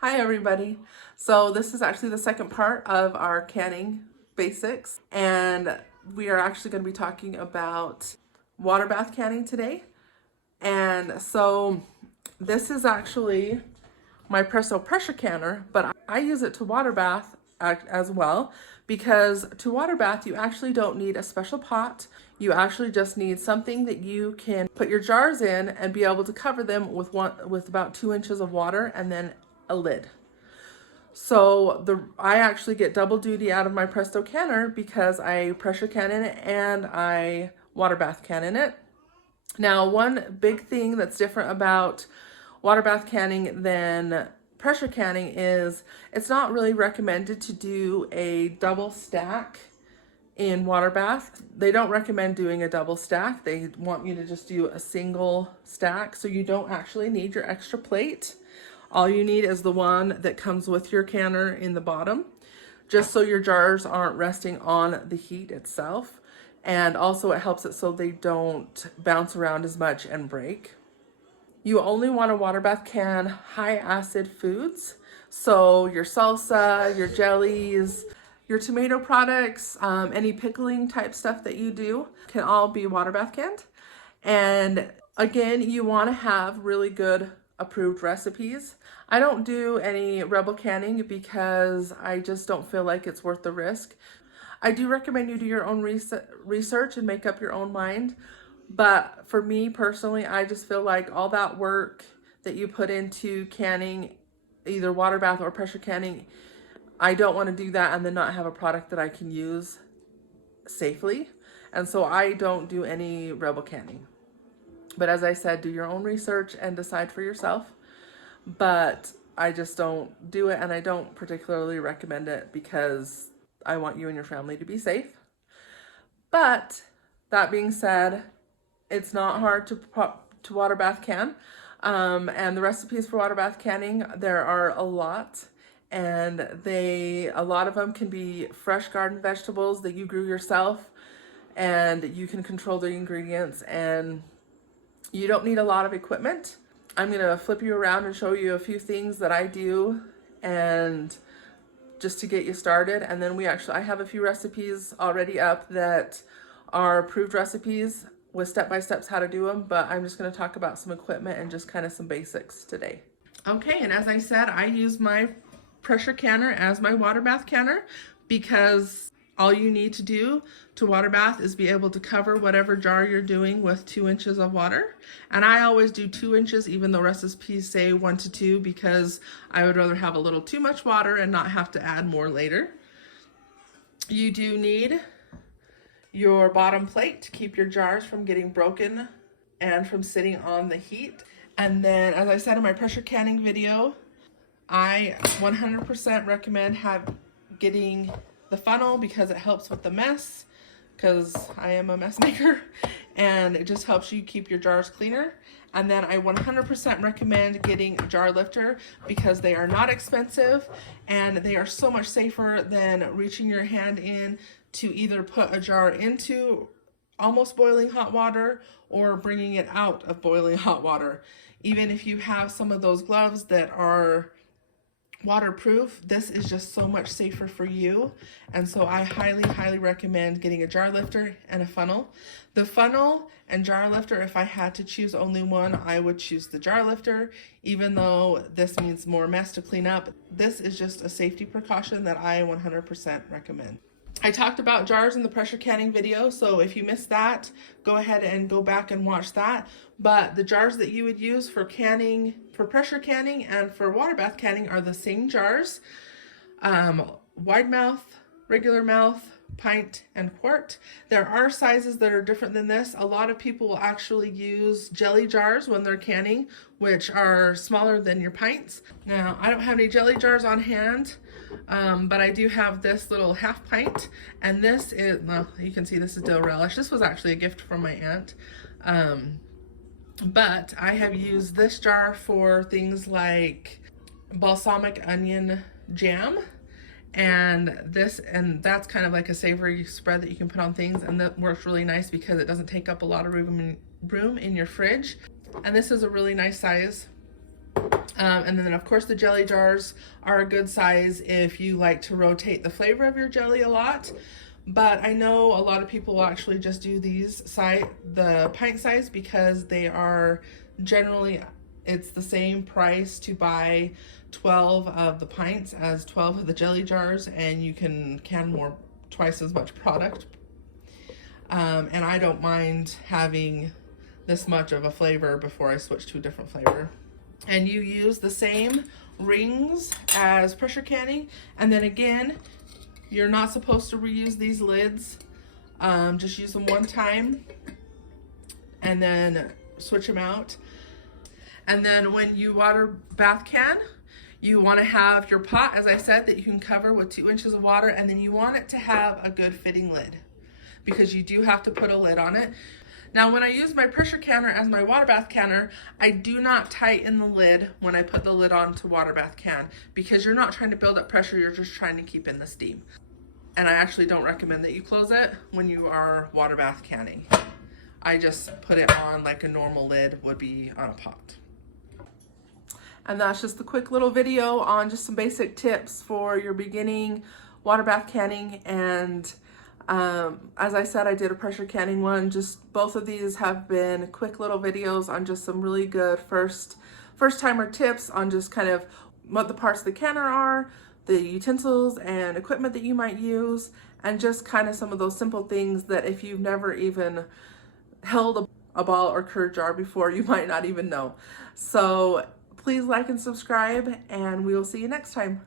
Hi everybody. So this is actually the second part of our canning basics, and we are actually going to be talking about water bath canning today. And so this is actually my Presto pressure canner, but I use it to water bath as well, because to water bath you actually don't need a special pot. You actually just need something that you can put your jars in and be able to cover them with about 2 inches of water and then a lid. So I actually get double duty out of my Presto canner because I pressure can in it and I water bath can in it. Now, one big thing that's different about water bath canning than pressure canning is it's not really recommended to do a double stack in water bath. They don't recommend doing a double stack. They want you to just do a single stack, so you don't actually need your extra plate. All you need is the one that comes with your canner in the bottom, just so your jars aren't resting on the heat itself. And also it helps it so they don't bounce around as much and break. You only want to water bath can high acid foods. So your salsa, your jellies, your tomato products, any pickling type stuff that you do can all be water bath canned. And again, you want to have really good approved recipes. I don't do any Rebel canning because I just don't feel like it's worth the risk. I do recommend you do your own research and make up your own mind. But for me personally, I just feel like all that work that you put into canning, either water bath or pressure canning, I don't want to do that and then not have a product that I can use safely. And so I don't do any Rebel canning. But as I said, do your own research and decide for yourself. But I just don't do it, and I don't particularly recommend it because I want you and your family to be safe. But that being said, it's not hard to water bath can. And the recipes for water bath canning, there are a lot. And a lot of them can be fresh garden vegetables that you grew yourself, and you can control the ingredients, and you don't need a lot of equipment. I'm going to flip you around and show you a few things that I do and just to get you started. And then I have a few recipes already up that are approved recipes with step-by-steps how to do them, but I'm just going to talk about some equipment and just kind of some basics today. Okay, and as I said, I use my pressure canner as my water bath canner because all you need to do to water bath is be able to cover whatever jar you're doing with 2 inches of water. And I always do 2 inches, even though recipes say 1 to 2, because I would rather have a little too much water and not have to add more later. You do need your bottom plate to keep your jars from getting broken and from sitting on the heat. And then, as I said in my pressure canning video, I 100% recommend getting the funnel because it helps with the mess, because I am a mess maker, and it just helps you keep your jars cleaner. And then I 100% recommend getting a jar lifter because they are not expensive and they are so much safer than reaching your hand in to either put a jar into almost boiling hot water or bringing it out of boiling hot water. Even if you have some of those gloves that are waterproof, this is just so much safer for you. And so I highly recommend getting a jar lifter and a funnel. The funnel and jar lifter, if I had to choose only one, I would choose the jar lifter, even though this means more mess to clean up. This is just a safety precaution that I 100% recommend. I talked about jars in the pressure canning video, so if you missed that, go ahead and go back and watch that. But the jars that you would use for canning, for pressure canning and for water bath canning are the same jars. Wide mouth, regular mouth, pint, and quart. There are sizes that are different than this. A lot of people will actually use jelly jars when they're canning, which are smaller than your pints. Now, I don't have any jelly jars on hand, but I do have this little half pint, and this is, well, you can see this is dill relish. This was actually a gift from my aunt. But I have used this jar for things like balsamic onion jam, and that's kind of like a savory spread that you can put on things, and that works really nice because it doesn't take up a lot of room in your fridge. And this is a really nice size. And then of course the jelly jars are a good size if you like to rotate the flavor of your jelly a lot. But I know a lot of people will actually just do the pint size, because they are generally, it's the same price to buy 12 of the pints as 12 of the jelly jars, and you can can twice as much product. And I don't mind having this much of a flavor before I switch to a different flavor. And you use the same rings as pressure canning, and then again, you're not supposed to reuse these lids. Just use them one time and then switch them out. And then when you water bath can, you want to have your pot, as I said, that you can cover with 2 inches of water, and then you want it to have a good fitting lid, because you do have to put a lid on it. Now, when I use my pressure canner as my water bath canner, I do not tighten the lid when I put the lid on to water bath can, because you're not trying to build up pressure, you're just trying to keep in the steam. And I actually don't recommend that you close it when you are water bath canning. I just put it on like a normal lid would be on a pot. And that's just a quick little video on just some basic tips for your beginning water bath canning. And as I said, I did a pressure canning one. Just both of these have been quick little videos on just some really good first timer tips on just kind of what the parts of the canner are, the utensils and equipment that you might use, and just kind of some of those simple things that if you've never even held a ball or curd jar before, you might not even know. So please like and subscribe, and we will see you next time.